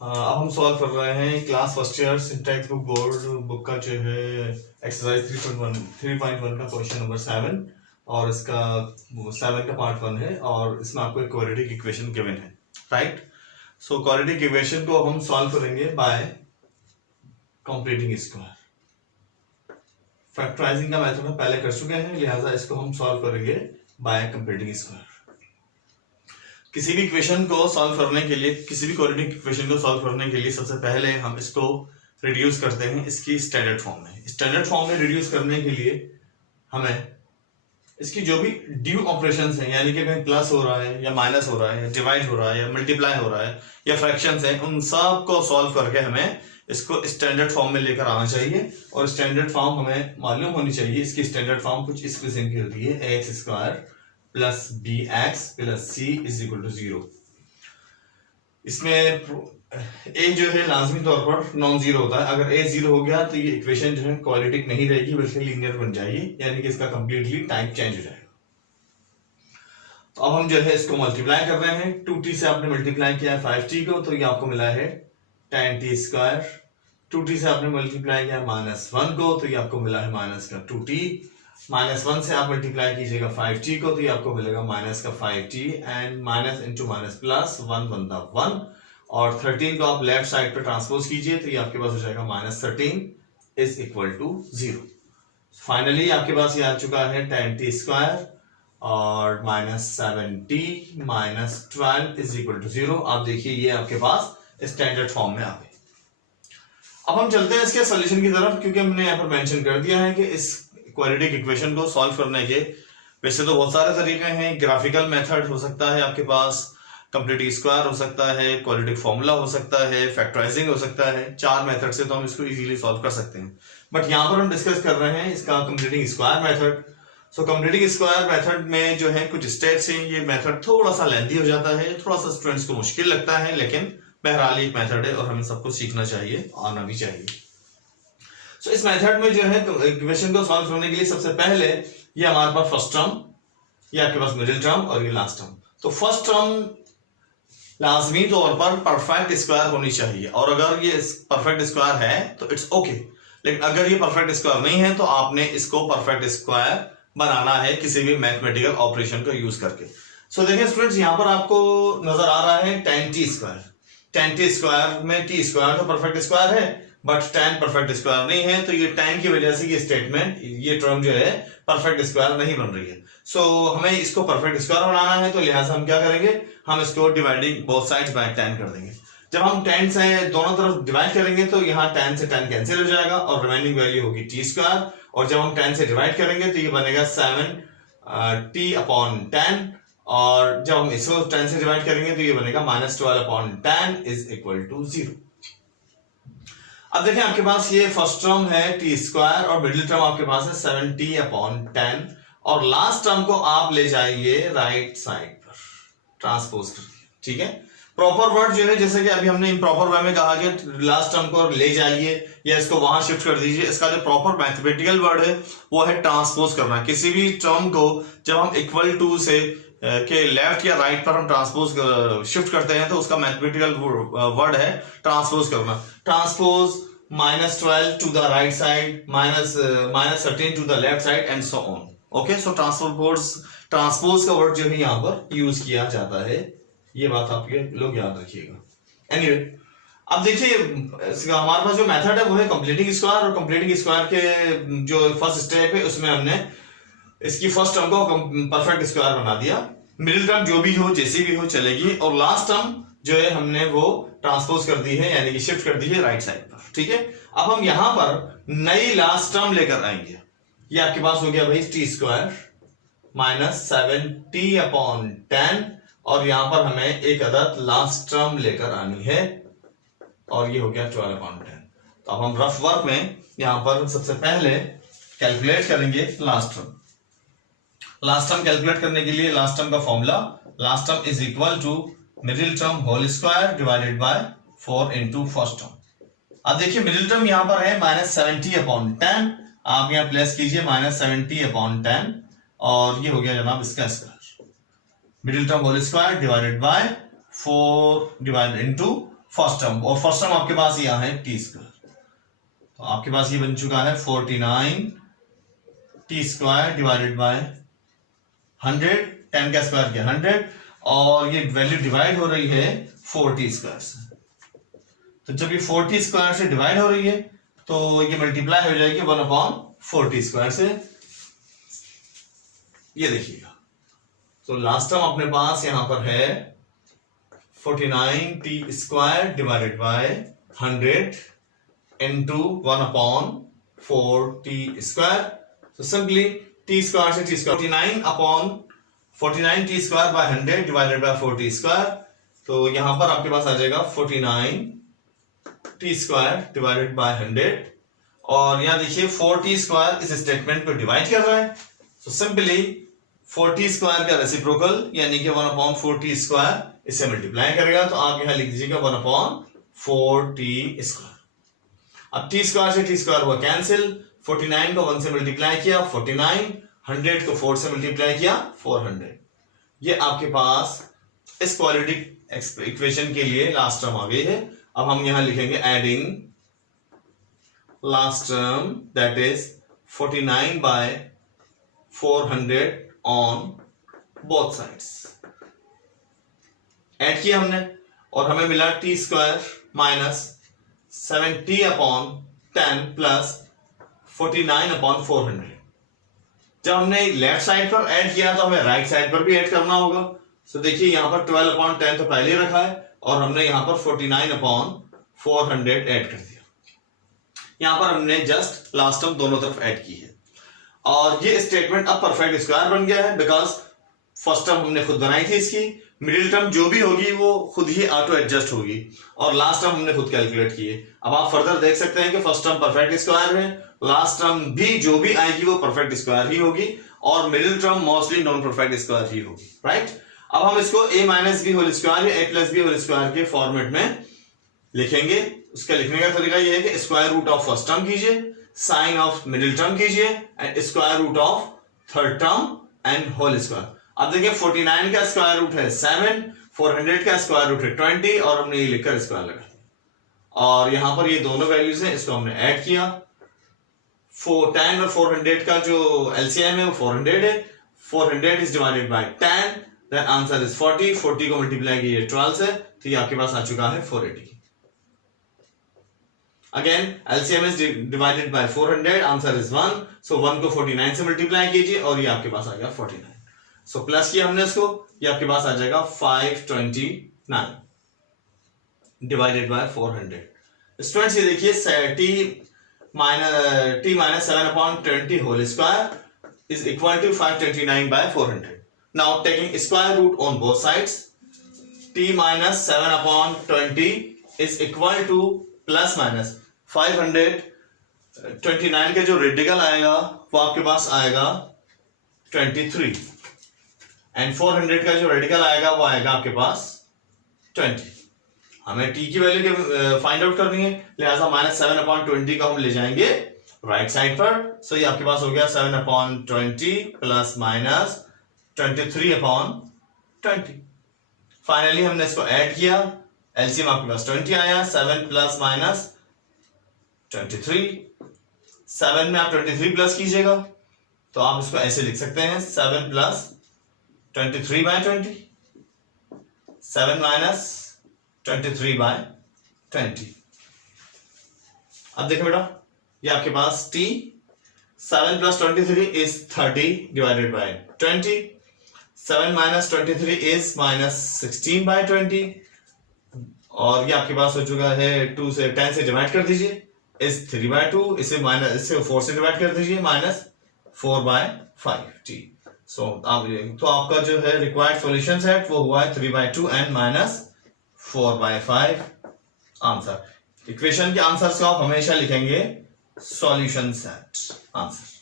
अब हम सॉल्व कर रहे हैं class first year syntax book board book का जो है एक्सरसाइज 3.1 का क्वेश्चन नंबर 7 और इसका 7 का पार्ट 1 है और इसमें आपको एक क्वाड्रेटिक इक्वेशन गिवन है, राइट। सो क्वाड्रेटिक इक्वेशन को हम सॉल्व करेंगे बाय कंप्लीटिंग स्क्वायर। फैक्टराइजिंग का मेथड हम पहले कर चुके हैं, लिहाजा इसको हम सॉल्व करेंगे बाय कंप्लीटिंग स्क्वायर। किसी भी इक्वेशन को सॉल्व करने के लिए, किसी भी क्वाड्रेटिक इक्वेशन को सॉल्व करने के लिए सबसे पहले हम इसको रिड्यूस करते हैं इसकी स्टैंडर्ड फॉर्म में। स्टैंडर्ड फॉर्म में रिड्यूस करने के लिए हमें इसकी जो भी ड्यू ऑपरेशंस हैं, यानी कि कहीं प्लस हो रहा है या माइनस हो रहा है या डिवाइड हो रहा है या मल्टीप्लाई हो रहा है या फ्रैक्शंस हैं, उन सब को सॉल्व करके हमें इसको स्टैंडर्ड फॉर्म में लेकर आना चाहिए। और स्टैंडर्ड फॉर्म हमें मालूम होनी चाहिए। इसकी स्टैंडर्ड फॉर्म कुछ इस किस्म की होती है, ax square plus b x plus c is equal to 0। इसमें ए जो है लाजमी तौर पर नॉन जीरो होता है। अगर ए 0 हो गया तो ये इक्वेशन जो है क्वाड्रेटिक नहीं रहेगी बल्कि लीनियर बन जाएगी, यानी कि इसका कंप्लीटली टाइप चेंज हो जाएगा। तो अब हम जो है इसको मल्टीप्लाई कर रहे हैं। 2t से आपने मल्टीप्लाई किया है 5t को, तो ये आपको मिला है 10t स्क्वायर। 2t से आपने मल्टीप्लाई किया -1 को, तो ये आपको मिला है माइनस का 2t। -1 से आप मल्टीप्लाई कीजिएगा 5t को, तो ये आपको मिलेगा माइनस का 5t and minus into minus plus 1 बनता 1। और 13 को आप लेफ्ट साइड पे ट्रांसपोज कीजिए, तो ये आपके पास हो जाएगा -13 इज इक्वल टू 0। फाइनली आपके पास ये आ चुका है 10t स्क्वायर और -7t -12 इज इक्वल टू 0। आप देखिए ये आपके पास स्टैंडर्ड फॉर्म में आ गए। अब हम चलते हैं इसके सोल्यूशन की तरफ, क्योंकि हमने यहाँ पर मेंशन कर दिया है कि इस क्वाड्रेटिक इक्वेशन को सॉल्व करने के वैसे तो बहुत सारे तरीके हैं। ग्राफिकल मेथड हो सकता है आपके पास, कंप्लीट स्क्वायर हो सकता है, क्वाड्रेटिक फॉर्मूला हो सकता है, फैक्टराइजिंग हो सकता है। 4 मेथड से तो हम इसको इजीली सॉल्व कर सकते हैं, बट यहाँ पर हम डिस्कस कर रहे हैं इसका कंप्लीटिंग स्क्वायर मेथड। सो कंप्लीटिंग स्क्वायर मेथड में जो है कुछ स्टेप्स हैं। ये मेथड थोड़ा सा लेंथी हो जाता है, थोड़ा सा स्टूडेंट्स को मुश्किल लगता है, लेकिन बहरहाल एक मेथड है और हमें सबको सीखना चाहिए, आना भी चाहिए। सो इस मेथड में जो है इक्वेशन को सॉल्व करने के लिए सबसे पहले ये हमारे पास फर्स्ट टर्म, ये आपके पास मिडिल टर्म और ये लास्ट टर्म। तो फर्स्ट टर्म लाजमी तौर पर परफेक्ट स्क्वायर होनी चाहिए, और अगर ये परफेक्ट स्क्वायर है तो इट्स ओके। लेकिन अगर ये परफेक्ट स्क्वायर नहीं है तो आपने इसको परफेक्ट स्क्वायर बनाना है किसी भी मैथमेटिकल ऑपरेशन को यूज करके। सो देखिए स्टूडेंट्स, यहाँ पर आपको नजर आ रहा है 10t स्क्वायर। 10t स्क्वायर में t स्क्वायर तो परफेक्ट स्क्वायर है, बट 10 परफेक्ट स्क्वायर नहीं है, तो ये 10 की वजह से ये स्टेटमेंट, ये टर्म जो है परफेक्ट स्क्वायर नहीं बन रही है। सो हमें इसको परफेक्ट स्क्वायर बनाना है, तो लिहाजा हम क्या करेंगे, हम इसको डिवाइडिंग बोथ साइड्स बाय 10 कर देंगे। जब हम 10 से दोनों तरफ डिवाइड करेंगे तो यहाँ 10 से 10 कैंसिल हो जाएगा और रिमेनिंग वैल्यू होगी t स्क्वायर। और जब हम 10 से डिवाइड करेंगे तो ये बनेगा 7t अपॉन 10, और जब हम इसको 10 से डिवाइड करेंगे तो ये बनेगा -12 अपॉन 10 इज इक्वल टू 0। अब देखें आपके पास ये फर्स्ट टर्म है t स्क्वायर और मिडिल टर्म आपके पास है 7t अपॉन 10, और लास्ट टर्म को आप ले जाइए राइट साइड पर, ट्रांसपोज कर दिए, ठीक है। प्रॉपर वर्ड जो है, जैसे कि अभी हमने इम्प्रॉपर वे में कहा कि लास्ट टर्म को ले जाइए या इसको वहां शिफ्ट कर दीजिए, इसका जो प्रॉपर मैथमेटिकल वर्ड है वो है ट्रांसपोज करना। किसी भी टर्म को जब हम इक्वल टू से के लेफ्ट या राइट पर हम ट्रांसपोज शिफ्ट करते हैं तो उसका मैथमेटिकल वर्ड है ट्रांसपोज करना। Transpose -12 to the right side, -13 to the left side and so on. Okay, so transpose का वर्ड जो है यहाँ पर यूज किया जाता है, ये बात आप लोग याद रखिएगा। एनीवे, अब देखिए हमारे पास जो मेथड है वो है कंप्लीटिंग स्क्वायर, और कंप्लीटिंग स्क्वायर के जो फर्स्ट स्टेप है उसमें हमने इसकी फर्स्ट टर्म को परफेक्ट स्क्वायर बना दिया। मिडिल टर्म जो भी हो, जैसी भी हो चलेगी, और लास्ट टर्म जो है हमने वो ट्रांसपोज कर दी है, यानी कि शिफ्ट कर दी है राइट साइड पर, ठीक है। अब हम यहां पर नई लास्ट टर्म लेकर आएंगे। ये आपके पास हो गया भाई t स्क्वायर -7t अपॉन 10, और यहां पर हमें एक अदद लास्ट टर्म लेकर आनी है, और ये हो गया 12 अपॉन 10। तो अब हम रफ वर्क में यहां पर सबसे पहले कैलकुलेट करेंगे last term. Last term calculate करने के लिए लास्ट टर्म का formula, last term is equal to middle term whole square divided by 4 into first term. अब देखिए मिडिल टर्म यहां पर है -70 अपॉन 10, आप यहां प्लेस कीजिए -70 अपॉन 10, और ये हो गया जनाब इसका square. Middle term whole square divided by 4 divided into first term, और फर्स्ट टर्म आपके पास यह है टी स्क्वायर, तो आपके पास ये बन चुका है 49 टी स्क्वायर डिवाइडेड बाय 100, 10 का स्क्वायर किया 100, और ये वैल्यू डिवाइड हो रही है 4t स्क्वायर से। तो जब ये 4t स्क्वायर से डिवाइड हो रही है तो ये मल्टीप्लाई हो जाएगी 1/4t स्क्वायर से। ये देखिएगा, तो लास्ट टर्म अपने पास यहां पर है 49t square divided bye 100 into 1/4t square. तो सिंपली t स्क्वायर से t square 49t square by 100 divided by 4t square. तो यहां पर आपके पास आ जाएगा 49t स्क्वायर डिवाइडेड बाय 100, और यहां देखिए 4t स्क्वायर इस स्टेटमेंट को डिवाइड कर रहा है, तो सिंपली 4t स्क्वायर का रेसिप्रोकल यानी कि 1/4t स्क्वायर इससे मल्टीप्लाई करेगा, तो आप यहां लिख दीजिएगा 1/4t स्क्वायर। अब t स्क्वायर से t स्क्वायर हुआ कैंसिल, 49 को 1 से मल्टीप्लाई किया 49, 100 को 4 से मल्टीप्लाई किया 400। ये आपके पास इस क्वाड्रेटिक इक्वेशन के लिए लास्ट टर्म आ गई है। अब हम यहां लिखेंगे adding last term that is 49 by 400 on both sides. Add किया हमने और हमें मिला टी स्क्वायर माइनस 70/10 प्लस 49/400। जब हमने लेफ्ट साइड पर ऐड किया तो हमें राइट साइड पर भी ऐड करना होगा। तो देखिए यहां पर 12/10 तो पहले ही रखा है और हमने यहां पर 49/400 ऐड कर दिया। यहां पर हमने जस्ट लास्ट टर्म दोनों तरफ ऐड की है और ये स्टेटमेंट अब परफेक्ट स्क्वायर बन गया है, बिकॉज फर्स्ट टर्म हमने खुद बनाई थी, इसकी मिडिल टर्म जो भी होगी वो खुद ही ऑटो एडजस्ट होगी और लास्ट टर्म हमने खुद कैलकुलेट की है। अब आप फर्दर देख सकते हैं कि फर्स्ट टर्म परफेक्ट स्क्वायर है, लास्ट टर्म भी जो भी आएगी वो परफेक्ट स्क्वायर ही होगी और middle term mostly non perfect square ही होगी, राइट। अब हम इसको a minus B whole square या a plus B whole square के फॉर्मेट में लिखेंगे। उसका लिखने का तरीका यह है कि square root of first term कीजिए, साइन ऑफ मिडिल टर्म कीजिए and square root of third term and whole square. अब देखिए 49 का स्क्वायर रूट है 7, 400 का स्क्वायर रूट है 20 और हमने ये लिखकर स्क्वायर लगा दिया और यहां पर ये दोनों वैल्यूज हैं, इसको हमने ऐड किया। 10 और 400 का जो एलसीएम है वो 400 है, 400 is divided by 10, then answer is 40। 40 को मल्टीप्लाई कीजिए 12 से तो ये आपके पास आ चुका है 480। Again LCM is divided bye 400, answer is 1, सो 1 को 49 से मल्टीप्लाई कीजिए और ये आपके पास आ गया 49। सो प्लस किया हमने इसको, ये आपके पास आ जाएगा 529 डिवाइडेड बाय 400। स्टूडेंट्स ये देखिए t minus 7/20 whole square is equal to 529 by 400. Now taking square root on both sides, t minus 7/20 is equal to plus minus 529 का जो रेडिकल आएगा वो आपके पास आएगा 23 एंड 400 का जो रेडिकल आएगा वो आएगा आपके पास 20। हमें t की वैल्यू फाइंड आउट करनी है, लिहाजा माइनस 7/20 को हम ले जाएंगे राइट साइड पर। सो ये आपके पास हो गया 7/20 प्लस माइनस 23/20। फाइनली हमने इसको ऐड किया, एलसीएम आपके पास 20 आया, 7 प्लस माइनस 23, 7 में आप 23 प्लस कीजिएगा तो आप इसको ऐसे लिख सकते हैं 7 प्लस 23 बाय 20, 7 माइनस 23 बाय 20। अब देखो बेटा ये आपके पास t 7 plus 23 is 30 divided by 20, 7 minus 23 is minus 16 by 20 और ये आपके पास हो चुका है 2 से 10 से डिवाइड कर दीजिए इज 3 बाय 2, इसे माइनस इससे 4 से डिवाइड कर दीजिए माइनस 4 बाय 5t। सो तो आपका जो है रिक्वायर्ड सॉल्यूशन सेट वो हुआ है 3/2 एंड माइनस 4/5 आंसर। इक्वेशन के आंसर्स को आप हमेशा लिखेंगे सॉल्यूशन सेट आंसर।